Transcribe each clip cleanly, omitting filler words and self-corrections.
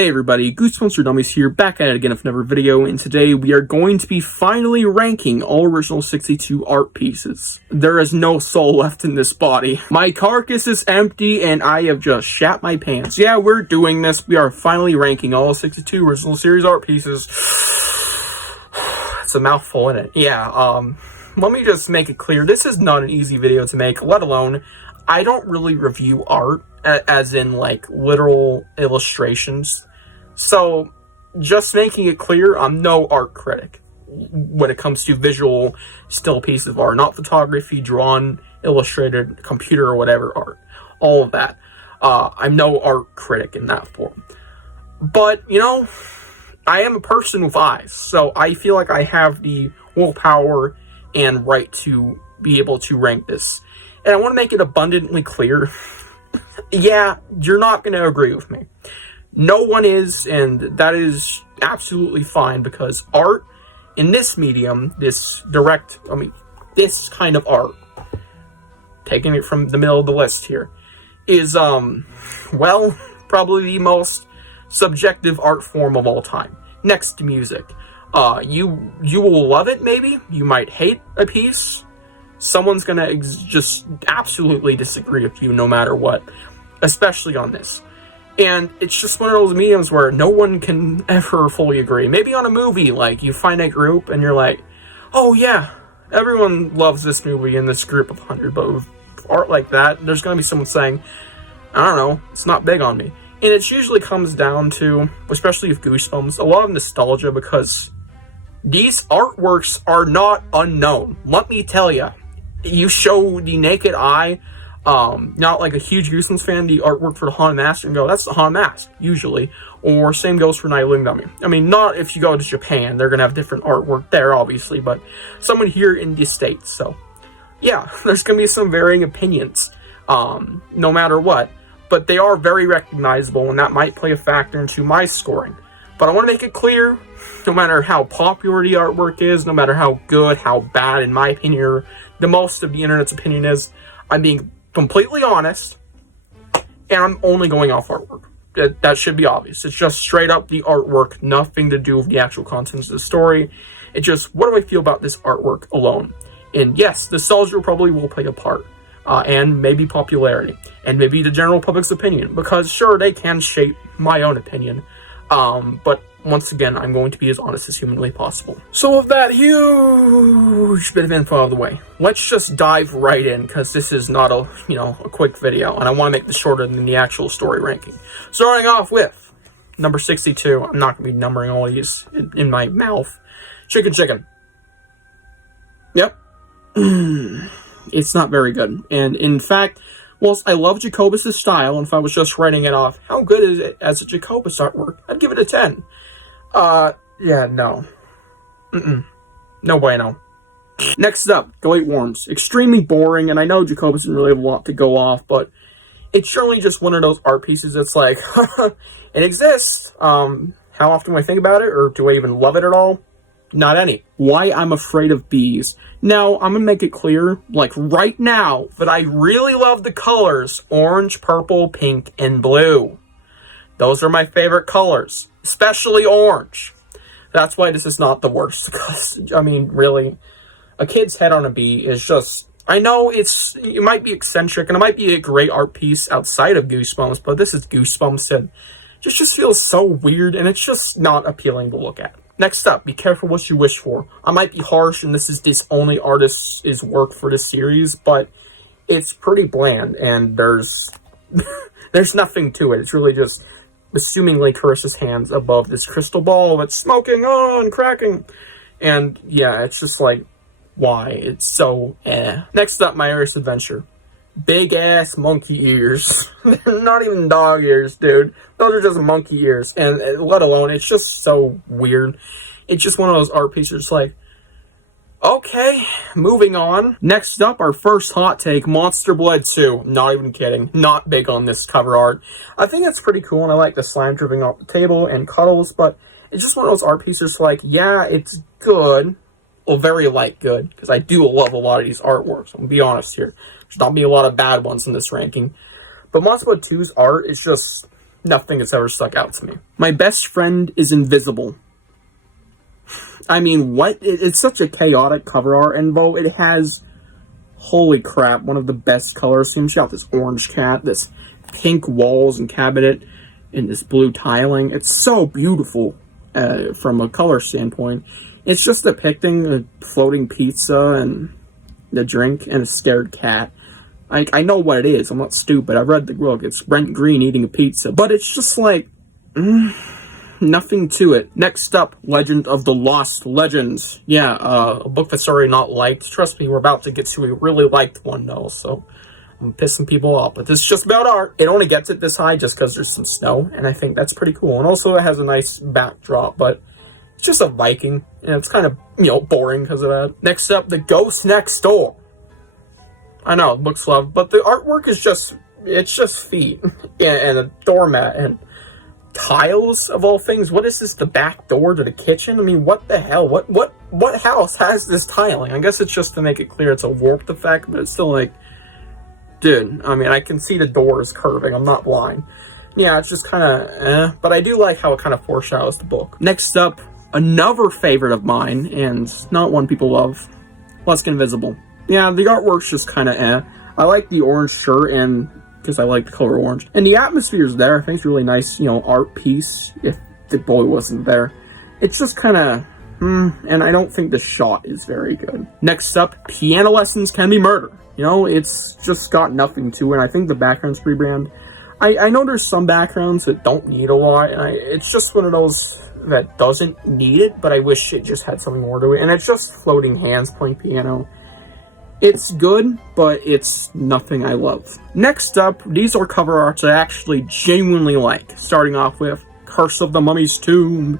Hey everybody, Goosebumps for Dummies here, back at it again with another video, and today we are going to be finally ranking all original 62 art pieces. There is no soul left in this body. My carcass is empty and I have just shat my pants. Yeah, we're doing this. We are finally ranking all 62 original series art pieces. It's a mouthful, isn't it? Yeah, let me just make it clear, this is not an easy video to make, let alone, I don't really review art, as in, like, literal illustrations. So, just making it clear, I'm no art critic when it comes to visual still pieces of art. Not photography, drawn, illustrated, computer, or whatever art. All of that. I'm no art critic in that form. But, you know, I am a person with eyes, so I feel like I have the willpower and right to be able to rank this. And I want to make it abundantly clear, yeah, you're not going to agree with me. No one is, and that is absolutely fine, because art in this medium, this kind of art, taking it from the middle of the list here, is, well, probably the most subjective art form of all time, next to music. You will love it, maybe. You might hate a piece. Someone's gonna just absolutely disagree with you no matter what, especially on this. And it's just one of those mediums where no one can ever fully agree. Maybe on a movie, like, you find a group and you're like, oh yeah, everyone loves this movie in this group of 100, but with art like that, there's gonna be someone saying, I don't know, it's not big on me. And it usually comes down to, especially with Goosebumps, a lot of nostalgia, because these artworks are not unknown. Let me tell you. You show the naked eye, not like a huge Goosebumps fan, the artwork for the Haunted Mask, and go, that's the Haunted Mask, usually. Or same goes for Night of the Living Dummy. I mean, not if you go to Japan, they're gonna have different artwork there, obviously, but someone here in the States, so. Yeah, there's gonna be some varying opinions, no matter what. But they are very recognizable, and that might play a factor into my scoring. But I want to make it clear, no matter how popular the artwork is, no matter how good, how bad, in my opinion, or the most of the internet's opinion is, I'm being completely honest, and I'm only going off artwork. That should be obvious. It's just straight up the artwork, nothing to do with the actual contents of the story. It's just, what do I feel about this artwork alone? And yes, nostalgia probably will play a part, and maybe popularity, and maybe the general public's opinion, because sure, they can shape my own opinion. But once again, I'm going to be as honest as humanly possible. So with that huge bit of info out of the way, let's just dive right in, because this is not a quick video, and I want to make this shorter than the actual story ranking. Starting off with number 62. I'm not going to be numbering all these in my mouth. Chicken. Yep. It's not very good. And in fact, whilst I love Jacobus' style, and if I was just writing it off, how good is it as a Jacobus artwork? I'd give it a 10. Yeah, no. No bueno. Next up, Great Worms. Extremely boring, and I know Jacobus didn't really have a lot to go off, but it's surely just one of those art pieces that's like, it exists. How often do I think about it, or do I even love it at all? Not any. Why I'm Afraid of Bees. Now, I'm gonna make it clear, like right now, that I really love the colors orange, purple, pink, and blue. Those are my favorite colors, especially orange. That's why this is not the worst, because, I mean, really, a kid's head on a bee is just, I know it might be eccentric, and it might be a great art piece outside of Goosebumps, but this is Goosebumps, and it just feels so weird, and it's just not appealing to look at. Next up, be careful what you wish for. I might be harsh, and this is this only artist's work for this series, but it's pretty bland, and there's nothing to it. It's really just assumingly Carissa's hands above this crystal ball that's smoking and cracking. And yeah, it's just like, why? It's so Next up, My Earth's Adventure. Big ass monkey ears. They're not even dog ears, dude. Those are just monkey ears. And let alone, it's just so weird. It's just one of those art pieces like, okay, moving on. Next up, our first hot take, Monster Blood 2. Not even kidding. Not big on this cover art. I think it's pretty cool, and I like the slime dripping off the table and cuddles, but it's just one of those art pieces like, yeah, it's good. Well, very light good, because I do love a lot of these artworks. I'm gonna be honest here. There's not be a lot of bad ones in this ranking. But Monster Blood 2's art is just nothing has ever stuck out to me. My best friend is invisible. I mean, what? It's such a chaotic cover art, and though it has, holy crap, one of the best color schemes. You got this orange cat, this pink walls and cabinet, and this blue tiling. It's so beautiful from a color standpoint. It's just depicting a floating pizza and the drink and a scared cat. I know what it is. I'm not stupid. I've read the book. It's Brent Green eating a pizza. But it's just like, nothing to it. Next up, Legend of the Lost Legends. Yeah, a book that's already not liked. Trust me, we're about to get to a really liked one, though, so I'm pissing people off. But this is just about art. It only gets it this high just because there's some snow, and I think that's pretty cool. And also, it has a nice backdrop, but it's just a Viking, and it's kind of, boring because of that. Next up, The Ghost Next Door. I know, it looks loved, but the artwork is just, it's just feet and a doormat and tiles of all things. What is this, the back door to the kitchen? I mean, what the hell? What house has this tiling? I guess it's just to make it clear it's a warped effect, but it's still like, dude, I mean, I can see the door is curving. I'm not blind. Yeah, it's just kind of but I do like how it kind of foreshadows the book. Next up, another favorite of mine, and not one people love, Scholastic Invisible. Yeah, the artwork's just kind of I like the orange shirt, and because I like the color orange. And the atmosphere's there. I think it's a really nice, art piece, if the boy wasn't there. It's just kind of, and I don't think the shot is very good. Next up, Piano Lessons Can Be Murder. It's just got nothing to it, and I think the background's pretty bland. I know there's some backgrounds that don't need a lot, and it's just one of those that doesn't need it, but I wish it just had something more to it. And it's just floating hands playing piano. It's good, but it's nothing I love. Next up, these are cover arts I actually genuinely like. Starting off with Curse of the Mummy's Tomb.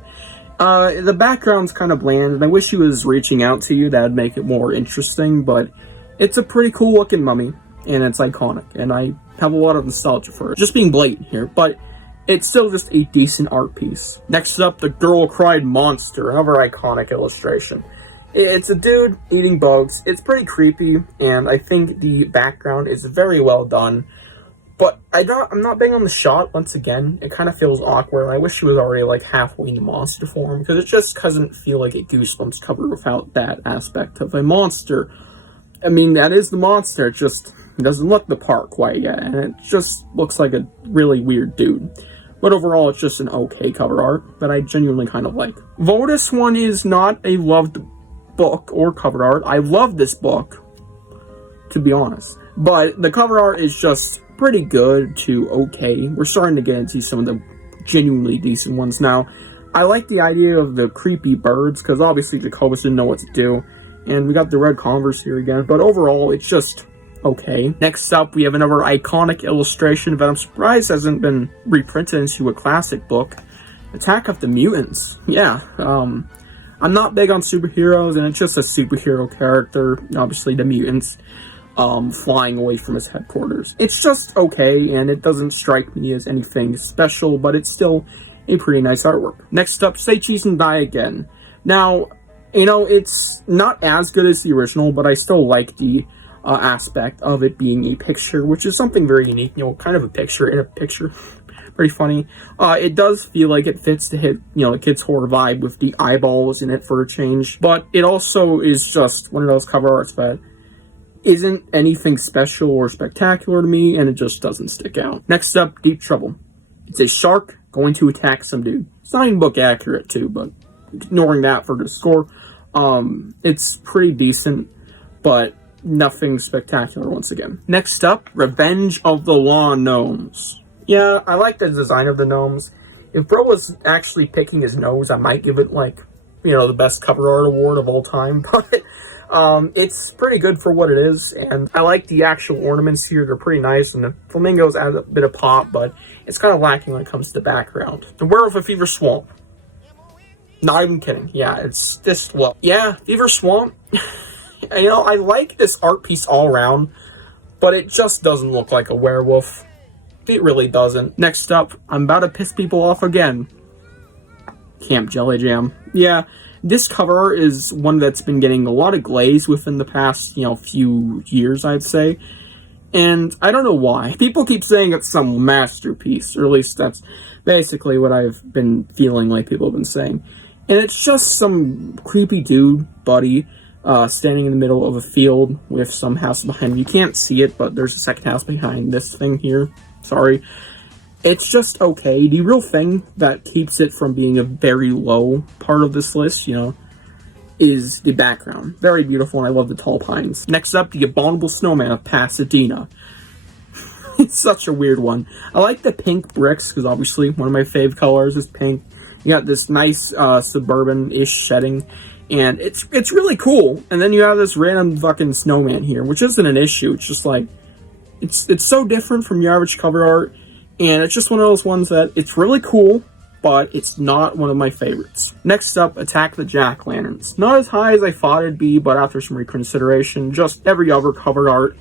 The background's kind of bland, and I wish he was reaching out to you. That'd make it more interesting, but it's a pretty cool looking mummy, and it's iconic, and I have a lot of nostalgia for it. Just being blatant here, but it's still just a decent art piece. Next up, The Girl Cried Monster, another iconic illustration. It's a dude eating bugs. It's pretty creepy, and I think the background is very well done. But I'm not big on the shot. Once again, it kind of feels awkward. I wish he was already like halfway in monster form, because it just doesn't feel like a Goosebumps cover without that aspect of a monster. I mean, that is the monster. It just doesn't look the part quite yet, and it just looks like a really weird dude. But overall, it's just an okay cover art that I genuinely kind of like. Though this one is not a loved book or cover art, I love this book, to be honest, but the cover art is just pretty good to okay. We're starting to get into some of the genuinely decent ones now. I like the idea of the creepy birds, because obviously Jacobus didn't know what to do, and we got the red Converse here again, but overall it's just okay. Next up, we have another iconic illustration that I'm surprised hasn't been reprinted into a classic book, Attack of the Mutants. Yeah, I'm not big on superheroes, and it's just a superhero character, obviously the mutants, flying away from his headquarters. It's just okay, and it doesn't strike me as anything special, but it's still a pretty nice artwork. Next up, Say Cheese and Die Again. Now, it's not as good as the original, but I still like the aspect of it being a picture, which is something very unique, kind of a picture in a picture. Pretty funny. It does feel like it fits the the kids' horror vibe with the eyeballs in it for a change, but it also is just one of those cover arts that isn't anything special or spectacular to me, and it just doesn't stick out. Next up, Deep Trouble. It's a shark going to attack some dude. It's not even book accurate too, but ignoring that for the score, it's pretty decent, but nothing spectacular once again. Next up, Revenge of the Lawn Gnomes. Yeah, I like the design of the gnomes. If bro was actually picking his nose, I might give it, the best cover art award of all time. But it's pretty good for what it is. And I like the actual ornaments here. They're pretty nice. And the flamingos add a bit of pop, but it's kind of lacking when it comes to the background. The Werewolf of Fever Swamp. Not even kidding. Yeah, it's this look. Yeah, Fever Swamp. I like this art piece all around, but it just doesn't look like a werewolf. It really doesn't. Next up, I'm about to piss people off again. Camp Jelly Jam. Yeah, this cover art is one that's been getting a lot of glaze within the past, few years, I'd say. And I don't know why. People keep saying it's some masterpiece, or at least that's basically what I've been feeling like people have been saying. And it's just some creepy dude, buddy, standing in the middle of a field with some house behind him. You can't see it, but there's a second house behind this thing here. Sorry. It's just okay. The real thing that keeps it from being a very low part of this list, you know, is the background. Very beautiful, and I love the tall pines. Next up, the Abominable Snowman of Pasadena. It's such a weird one. I like the pink bricks, because obviously one of my fave colors is pink. You got this nice suburban-ish setting, and it's really cool. And then you have this random fucking snowman here, which isn't an issue. It's just like, it's so different from your average cover art, and it's just one of those ones that it's really cool, but it's not one of my favorites. Next up, Attack the Jack-Lanterns. Not as high as I thought it'd be, but after some reconsideration, just every other cover art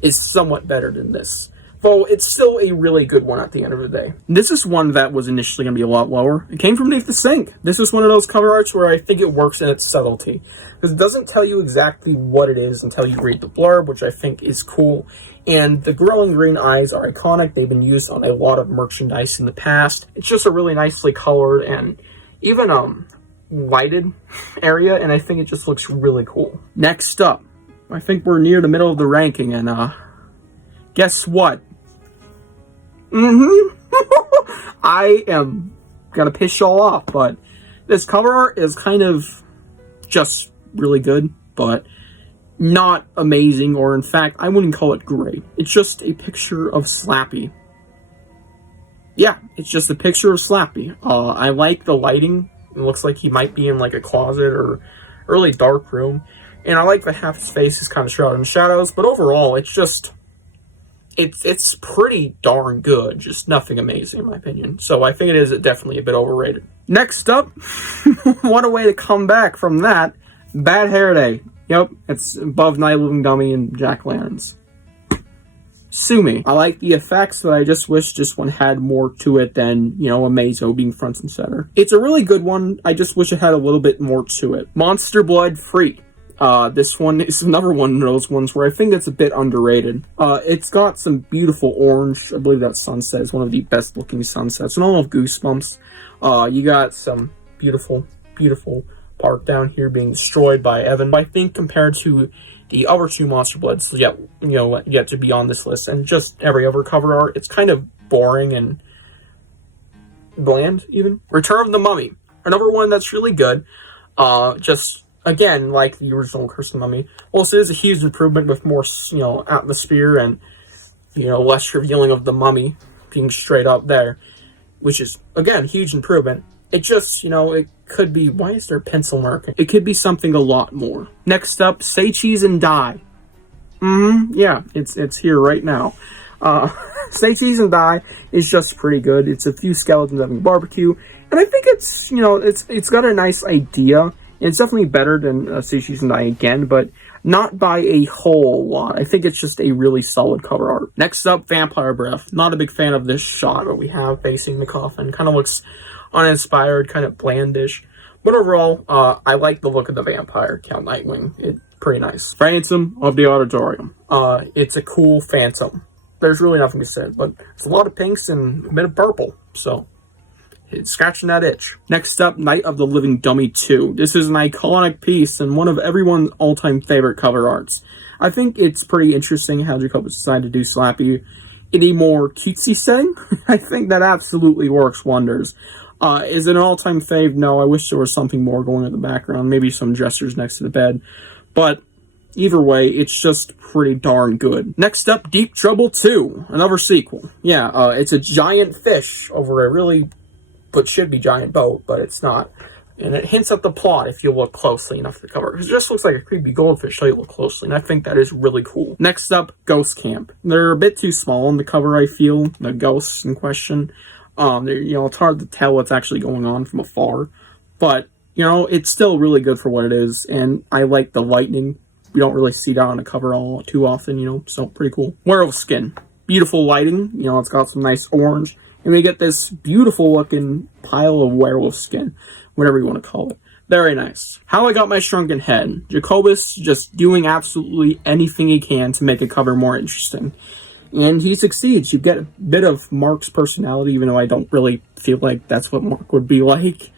is somewhat better than this. Though it's still a really good one at the end of the day. This is one that was initially going to be a lot lower. It came from Beneath the Sink. This is one of those cover arts where I think it works in its subtlety. Because it doesn't tell you exactly what it is until you read the blurb, which I think is cool. And the glowing green eyes are iconic. They've been used on a lot of merchandise in the past. It's just a really nicely colored and even lighted area, and I think it just looks really cool. Next up, I think we're near the middle of the ranking, and guess what? I am gonna piss y'all off, but this cover art is kind of just really good, but not amazing, or in fact, I wouldn't call it great. It's just a picture of Slappy. Yeah, it's just a picture of Slappy. I like the lighting. It looks like he might be in like a closet or really dark room. And I like that half his face is kind of shrouded in shadows, but overall, it's just, it's pretty darn good, just nothing amazing in my opinion. So I think it is definitely a bit overrated. Next up, what a way to come back from that, Bad Hair Day. Yep, it's above Night Living Dummy and Jack Lenz. Sue me. I like the effects, but I just wish this one had more to it than, you know, a Mazo being front and center. It's a really good one, I just wish it had a little bit more to it. Monster Blood Free. This one is another one of those ones where I think it's a bit underrated. It's got some beautiful orange. I believe that sunset is one of the best looking sunsets in all of Goosebumps. You got some beautiful, beautiful park down here being destroyed by Evan. I think compared to the other two Monster Bloods yet to be on this list, and just every other cover art, it's kind of boring and bland even. Return of the Mummy. Another one that's really good. Just again, like the original Curse of the Mummy. Well, this is a huge improvement with more, you know, atmosphere and, you know, less revealing of the mummy being straight up there, which is, again, huge improvement. It just, you know, it could be, why is there a pencil mark? It could be something a lot more. Next up, Say Cheese and Die. Yeah, it's here right now. Say Cheese and Die is just pretty good. It's a few skeletons having barbecue, and I think it's, you know, it's got a nice idea. It's definitely better than Say Cheese and Die again, but not by a whole lot. I think it's just a really solid cover art. Next up, Vampire Breath. Not a big fan of this shot that we have facing the coffin. Kind of looks uninspired, kind of blandish. But overall, I like the look of the vampire, Count Nightwing. It's pretty nice. Phantom of the Auditorium. It's a cool Phantom. There's really nothing to say, but it's a lot of pinks and a bit of purple, so it's scratching that itch. Next up, Night of the Living Dummy 2. This is an iconic piece and one of everyone's all-time favorite cover arts. I think it's pretty interesting how Jacobus decided to do Slappy in a more cutesy setting. I think that absolutely works wonders. Is it an all-time fave? No, I wish there was something more going in the background. Maybe some dressers next to the bed. But either way, it's just pretty darn good. Next up, Deep Trouble 2. Another sequel. Yeah, it's a giant fish over a really what should be giant boat, but it's not. And it hints at the plot if you look closely enough at the cover. It just looks like a creepy goldfish until you look closely, and I think that is really cool. Next up, Ghost Camp. They're a bit too small on the cover, I feel, the ghosts in question. You know, it's hard to tell what's actually going on from afar, but, you know, it's still really good for what it is, and I like the lightning. We don't really see that on a cover all too often, you know, so pretty cool. Werewolf Skin. Beautiful lighting, you know, it's got some nice orange, and we get this beautiful looking pile of werewolf skin, whatever you want to call it. Very nice. How I Got My Shrunken Head. Jacobus just doing absolutely anything he can to make a cover more interesting. And he succeeds. You get a bit of Mark's personality, even though I don't really feel like that's what Mark would be like.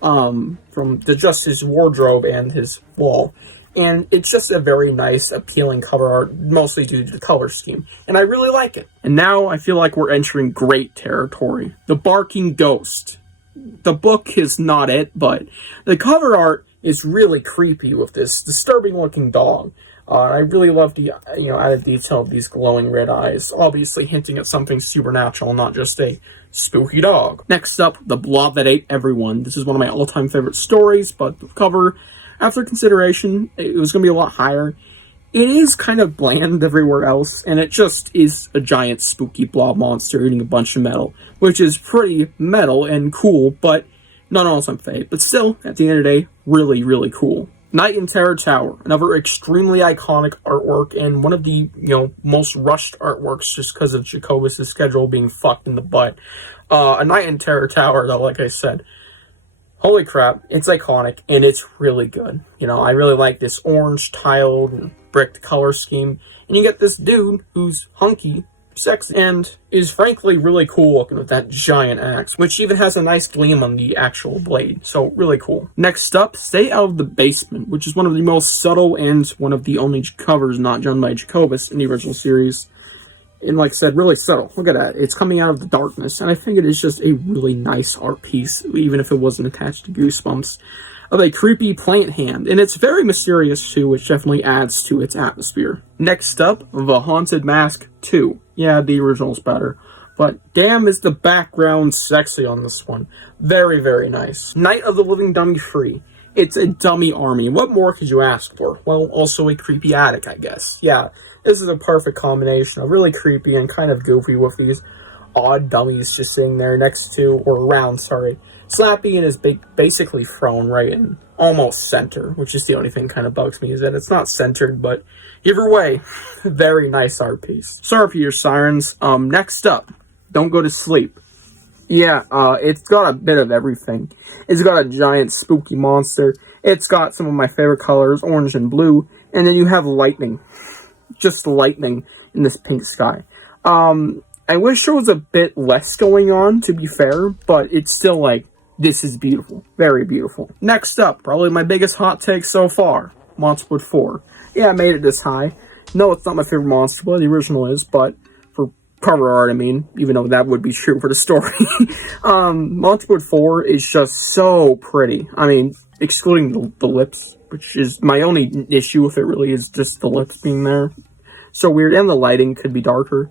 From just his wardrobe and his wall. And it's just a very nice, appealing cover art, mostly due to the color scheme. And I really like it. And now I feel like we're entering great territory. The Barking Ghost. The book is not it, but the cover art is really creepy with this disturbing-looking dog. I really love the added detail of these glowing red eyes, obviously hinting at something supernatural, not just a spooky dog. Next up, The Blob That Ate Everyone. This is one of my all-time favorite stories, but the cover, after consideration, it was going to be a lot higher. It is kind of bland everywhere else, and it just is a giant spooky blob monster eating a bunch of metal, which is pretty metal and cool, but not all-time fave. But still, at the end of the day, really, really cool. Night in Terror Tower, another extremely iconic artwork, and one of the, most rushed artworks just because of Jacobus' schedule being fucked in the butt. A Night in Terror Tower, though, like I said, holy crap, it's iconic, and it's really good. I really like this orange tiled and bricked color scheme, and you get this dude who's hunky, sexy, and is frankly really cool looking with that giant axe, which even has a nice gleam on the actual blade, so really cool. Next up, Stay Out of the Basement, which is one of the most subtle and one of the only covers not done by Jacobus in the original series. And like I said, really subtle. Look at that. It's coming out of the darkness, and I think it is just a really nice art piece, even if it wasn't attached to Goosebumps, of a creepy plant hand. And it's very mysterious, too, which definitely adds to its atmosphere. Next up, The Haunted Mask 2. Yeah, the original's better. But damn is the background sexy on this one. Very, very nice. Night of the Living Dummy Free. It's a dummy army. What more could you ask for? Well, also a creepy attic, I guess. Yeah, this is a perfect combination of really creepy and kind of goofy with these odd dummies just sitting there next to, or around, sorry. Slappy and is basically thrown right in almost center, which is the only thing kind of bugs me, is that it's not centered, but either way, very nice art piece. Sorry for your sirens. Next up, Don't Go to Sleep. Yeah, it's got a bit of everything. It's got a giant spooky monster. It's got some of my favorite colors, orange and blue, and then you have lightning. Just lightning in this pink sky. I wish there was a bit less going on, to be fair, but it's still like, this is beautiful. Very beautiful. Next up, probably my biggest hot take so far, Monsterwood 4. Yeah, I made it this high. No, it's not my favorite Monsterwood, the original is, but for cover art, I mean, even though that would be true for the story. Monsterwood 4 is just so pretty. I mean, excluding the lips, which is my only issue with it really is just the lips being there. So weird, and the lighting could be darker.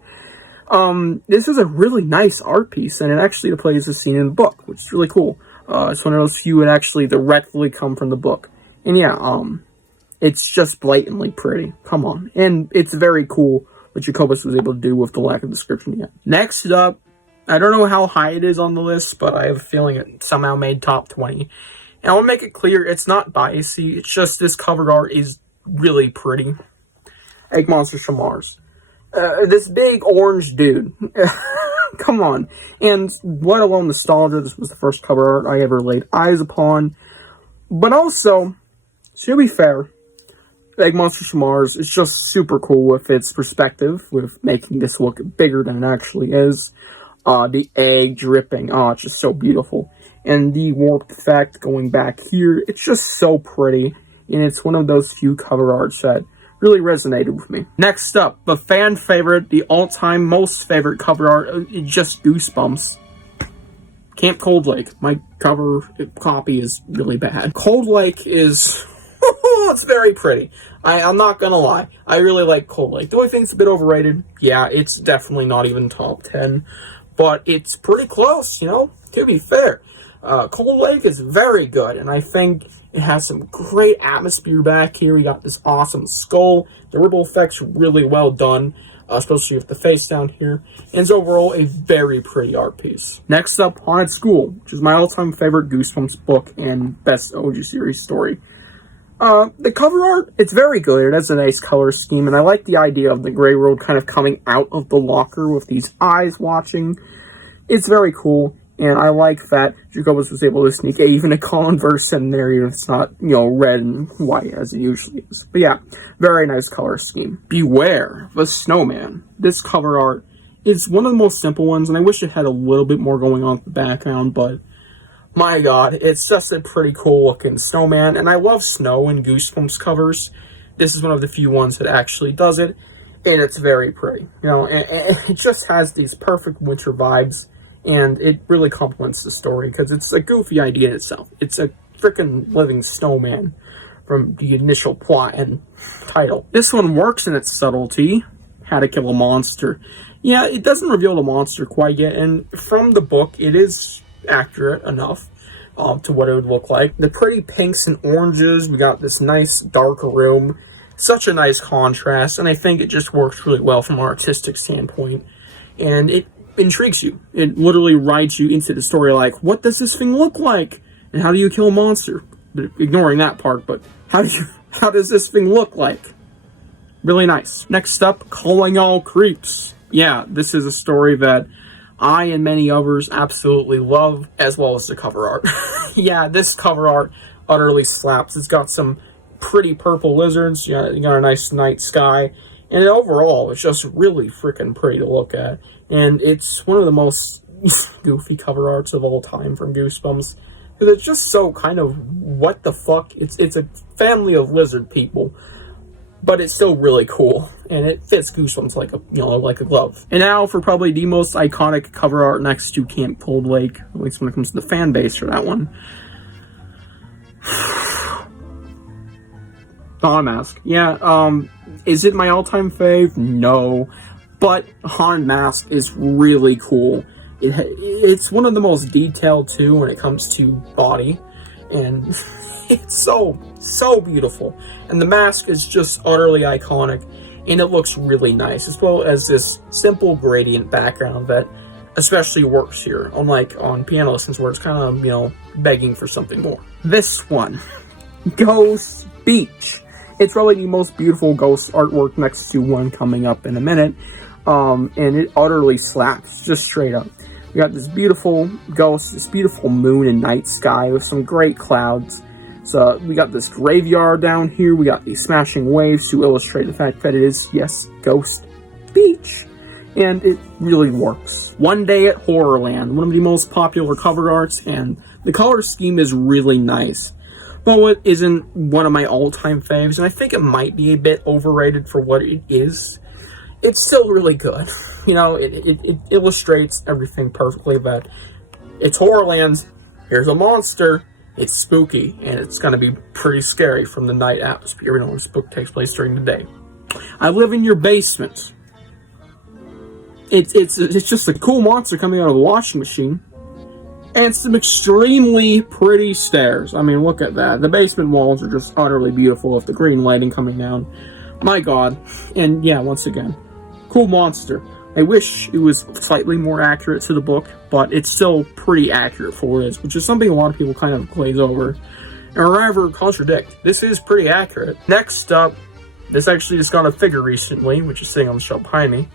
This is a really nice art piece, and it actually plays a scene in the book, which is really cool. It's one of those few that actually directly come from the book. And yeah, it's just blatantly pretty. Come on. And it's very cool what Jacobus was able to do with the lack of description yet. Next up, I don't know how high it is on the list, but I have a feeling it somehow made top 20. And I want to make it clear, it's not biasy, it's just this cover art is really pretty. Egg Monsters from Mars. This big orange dude. Come on. And let alone nostalgia, this was the first cover art I ever laid eyes upon. But also, to be fair, Egg Monsters from Mars is just super cool with its perspective, with making this look bigger than it actually is. The egg dripping, it's just so beautiful. And the warped effect going back here, it's just so pretty. And it's one of those few cover arts that really resonated with me. Next up, the fan favorite, the all-time most favorite cover art, just Goosebumps. Camp Cold Lake. My cover copy is really bad. Cold Lake is... it's very pretty. I'm not gonna lie. I really like Cold Lake. The only thing that's a bit overrated, yeah, it's definitely not even top 10. But it's pretty close, to be fair. Cold Lake is very good, and I think it has some great atmosphere back here. We got this awesome skull. The ripple effect's really well done, especially with the face down here. And it's overall a very pretty art piece. Next up, Haunted School, which is my all-time favorite Goosebumps book and best OG series story. The cover art, it's very good. It has a nice color scheme, and I like the idea of the Grey Road kind of coming out of the locker with these eyes watching. It's very cool. And I like that Jacobus was able to sneak even a Converse in there, even if it's not, you know, red and white as it usually is. But yeah, very nice color scheme. Beware the Snowman. This cover art is one of the most simple ones, and I wish it had a little bit more going on with the background, but my god, it's just a pretty cool looking snowman, and I love snow in Goosebumps covers. This is one of the few ones that actually does it, and it's very pretty. You know, and it just has these perfect winter vibes, and it really complements the story, because it's a goofy idea in itself. It's a freaking living snowman from the initial plot and title. This one works in its subtlety. How to Kill a Monster. Yeah, it doesn't reveal the monster quite yet, and from the book, it is accurate enough to what it would look like. The pretty pinks and oranges, we got this nice dark room, such a nice contrast, and I think it just works really well from an artistic standpoint, and it intrigues you. It literally rides you into the story like, what does this thing look like? And how do you kill a monster? But ignoring that part, but how does this thing look like? Really nice. Next up, Calling All Creeps. Yeah, this is a story that I and many others absolutely love, as well as the cover art. Yeah, this cover art utterly slaps. It's got some pretty purple lizards, you got a nice night sky, and overall, it's just really freaking pretty to look at. And it's one of the most goofy cover arts of all time from Goosebumps, because it's just so kind of, what the fuck? It's a family of lizard people, but it's still really cool, and it fits Goosebumps like a glove. And now for probably the most iconic cover art next to Camp Cold Lake, at least when it comes to the fan base for that one. Haunted Mask. Yeah, is it my all-time fave? No, but Haunted Mask is really cool. It's one of the most detailed, too, when it comes to body, and it's so beautiful. And the mask is just utterly iconic, and it looks really nice, as well as this simple gradient background that especially works here, unlike on Piano Lessons, where it's kind of, begging for something more. This one, Ghost Beach. It's probably the most beautiful ghost artwork next to one coming up in a minute, and it utterly slaps, just straight up. We got this beautiful ghost, this beautiful moon and night sky with some great clouds. So we got this graveyard down here. We got these smashing waves to illustrate the fact that it is, yes, Ghost Beach. And it really works. One Day at Horrorland, one of the most popular cover arts, and the color scheme is really nice. But what isn't one of my all-time faves, and I think it might be a bit overrated for what it is, it's still really good. It illustrates everything perfectly, that it's Horrorland, here's a monster, it's spooky, and it's going to be pretty scary from the night atmosphere. This book takes place during the day. I live in your basement. It's just a cool monster coming out of the washing machine, and some extremely pretty stairs. I mean, look at that. The basement walls are just utterly beautiful with the green lighting coming down. My god. And yeah, once again, cool monster. I wish it was slightly more accurate to the book, but it's still pretty accurate for what it is, which is something a lot of people kind of glaze over or rather contradict. This is pretty accurate. Next up, this actually just got a figure recently, which is sitting on the shelf behind me.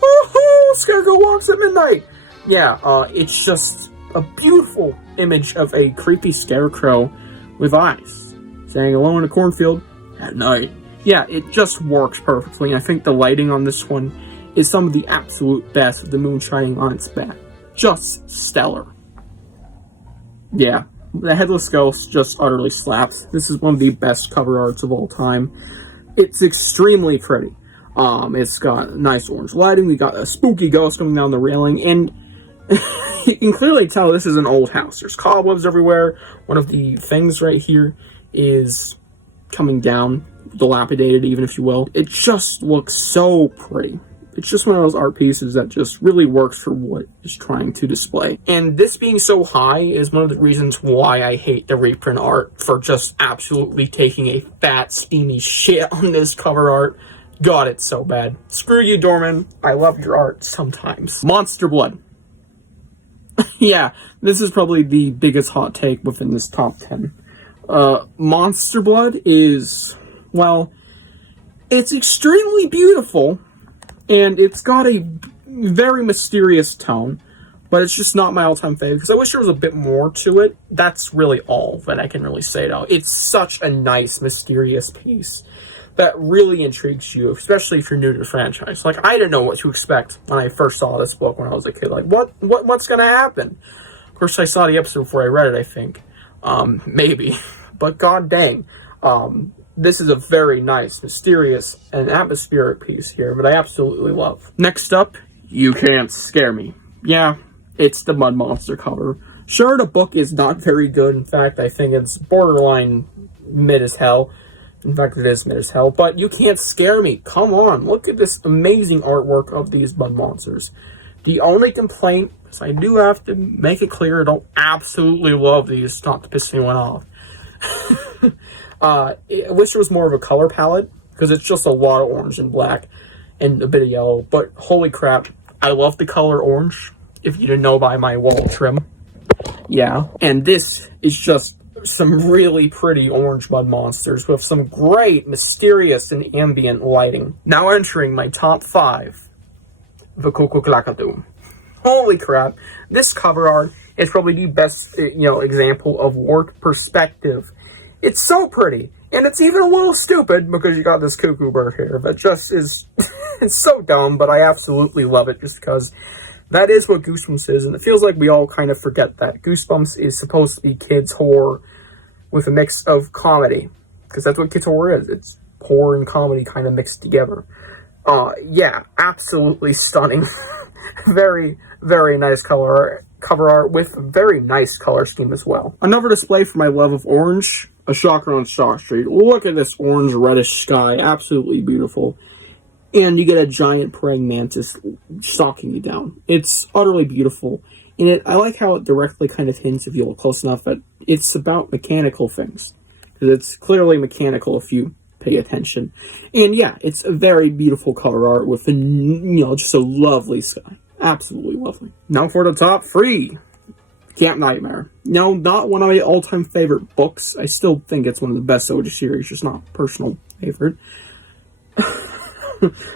Woohoo! Scarecrow Walks at Midnight! Yeah, it's just a beautiful image of a creepy scarecrow with eyes, standing alone in a cornfield at night. Yeah, it just works perfectly, and I think the lighting on this one is some of the absolute best, with the moon shining on its back. Just stellar. Yeah, the Headless Ghost just utterly slaps. This is one of the best cover arts of all time. It's extremely pretty. It's got nice orange lighting, we got a spooky ghost coming down the railing, and you can clearly tell this is an old house. There's cobwebs everywhere. One of the things right here is coming down, dilapidated even, if you will. It just looks so pretty. It's just one of those art pieces that just really works for what it's trying to display. And this being so high is one of the reasons why I hate the reprint art, for just absolutely taking a fat, steamy shit on this cover art. God, it's so bad. Screw you, Dorman. I love your art sometimes. Monster Blood. Yeah, this is probably the biggest hot take within this top 10. Monster Blood is, well, it's extremely beautiful, and it's got a very mysterious tone, but it's just not my all-time favorite, because I wish there was a bit more to it. That's really all that I can really say, though. It's such a nice, mysterious piece that really intrigues you, especially if you're new to the franchise. Like, I didn't know what to expect when I first saw this book when I was a kid. Like, what's gonna happen? Of course, I saw the episode before I read it, I think. Maybe. But god dang. This is a very nice, mysterious, and atmospheric piece here that I absolutely love. Next up, You Can't Scare Me. Yeah, it's the Mud Monster cover. Sure, the book is not very good. In fact, I think it's borderline mid as hell. In fact, it is mid as hell. But You Can't Scare Me. Come on, look at this amazing artwork of these Mud Monsters. The only complaint is I do have to make it clear I don't absolutely love these, not to piss anyone off. I wish there was more of a color palette, because it's just a lot of orange and black and a bit of yellow. But holy crap, I love the color orange, if you didn't know by my wall trim. Yeah, and this is just some really pretty orange Mud Monsters with some great, mysterious, and ambient lighting. Now entering my top 5, the Kukulkanadu. Holy crap, this cover art is probably the best, example of warped perspective. It's so pretty, and it's even a little stupid because you got this cuckoo bird here that just is, it's so dumb, but I absolutely love it just because that is what Goosebumps is, and it feels like we all kind of forget that. Goosebumps is supposed to be kids' horror with a mix of comedy, because that's what kids' horror is. It's horror and comedy kind of mixed together. Yeah, absolutely stunning. Very, very nice cover art with a very nice color scheme as well. Another display for my love of orange, A Shocker on Star Street. Look at this orange reddish sky, absolutely beautiful. And you get a giant praying mantis stalking you down. It's utterly beautiful. And I like how it directly kind of hints, if you look close enough, that it's about mechanical things. Because it's clearly mechanical if you pay attention. And yeah, it's a very beautiful cover art with just a lovely sky. Absolutely lovely. Now for the top 3. Camp Nightmare. No, not one of my all-time favorite books. I still think it's one of the best OG series, just not personal favorite.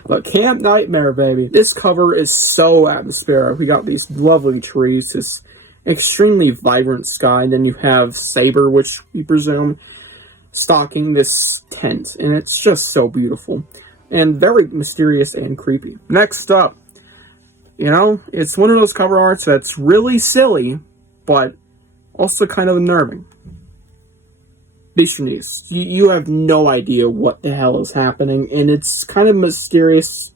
But Camp Nightmare, baby. This cover is so atmospheric. We got these lovely trees, this extremely vibrant sky, and then you have Saber, which we presume, stalking this tent, and it's just so beautiful. And very mysterious and creepy. Next up, it's one of those cover arts that's really silly, but also kind of unnerving. Beast. You have no idea what the hell is happening, and it's kind of mysterious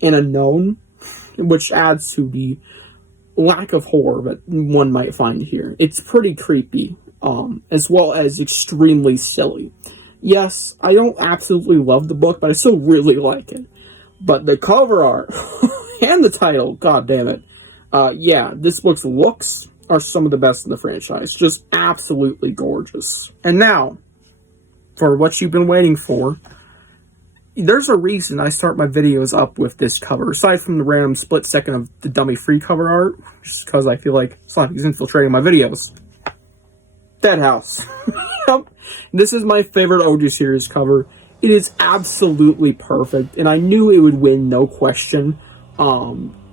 and unknown, which adds to the lack of horror that one might find here. It's pretty creepy, as well as extremely silly. Yes, I don't absolutely love the book, but I still really like it. But the cover art and the title, god damn it. Yeah, this book's looks are some of the best in the franchise. Just absolutely gorgeous. And now, for what you've been waiting for, there's a reason I start my videos up with this cover, aside from the random split second of the dummy free cover art, just because I feel like Sonic is infiltrating my videos. Dead House. Yep. This is my favorite OG series cover. It is absolutely perfect, and I knew it would win, no question.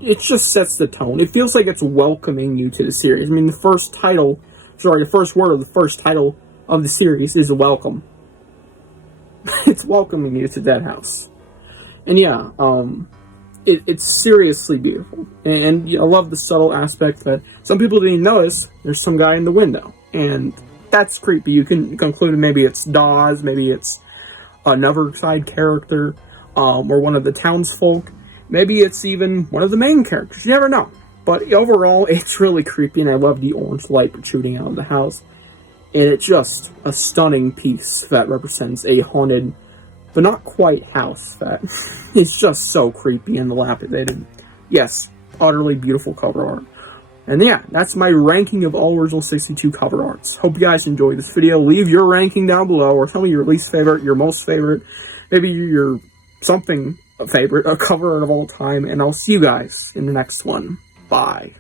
It just sets the tone. It feels like it's welcoming you to the series. I mean, the first word of the first title of the series is welcome. It's welcoming you to Dead House. And yeah, it's seriously beautiful. And I love the subtle aspect that some people didn't even notice there's some guy in the window. And that's creepy. You can conclude maybe it's Dawes, maybe it's another side character, or one of the townsfolk. Maybe it's even one of the main characters. You never know. But overall, it's really creepy, and I love the orange light protruding out of the house. And it's just a stunning piece that represents a haunted, but not quite house that is just so creepy and dilapidated. Yes, utterly beautiful cover art. And yeah, that's my ranking of all original 62 cover arts. Hope you guys enjoyed this video. Leave your ranking down below, or tell me your least favorite, your most favorite, maybe your something favorite, a cover art of all time, and I'll see you guys in the next one. Bye.